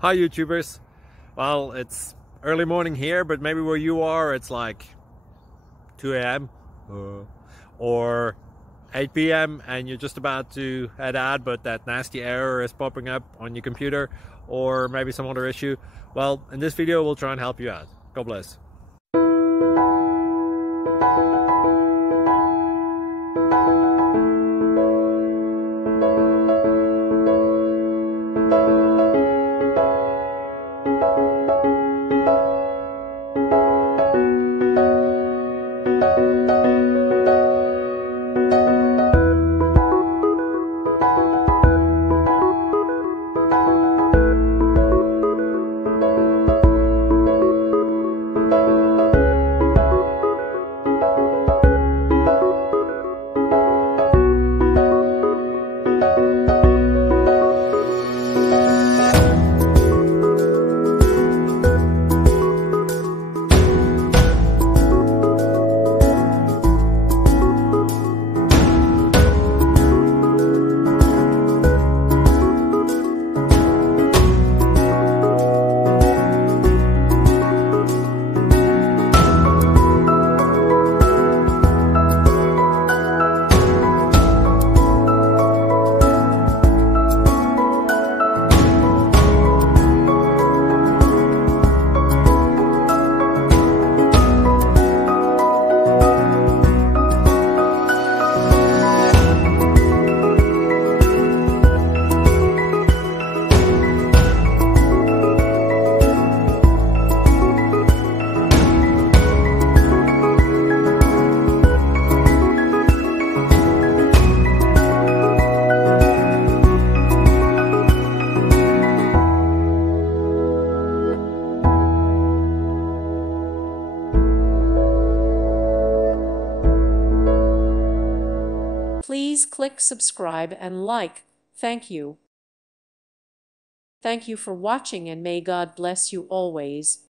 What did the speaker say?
Hi YouTubers. Well, it's early morning here, but maybe where you are it's like 2 a.m. or 8 p.m. and you're just about to head out, but that nasty error is popping up on your computer, or maybe some other issue. Well, in this video we'll try and help you out. God bless. Please click subscribe and like. Thank you. Thank you for watching, and may God bless you always.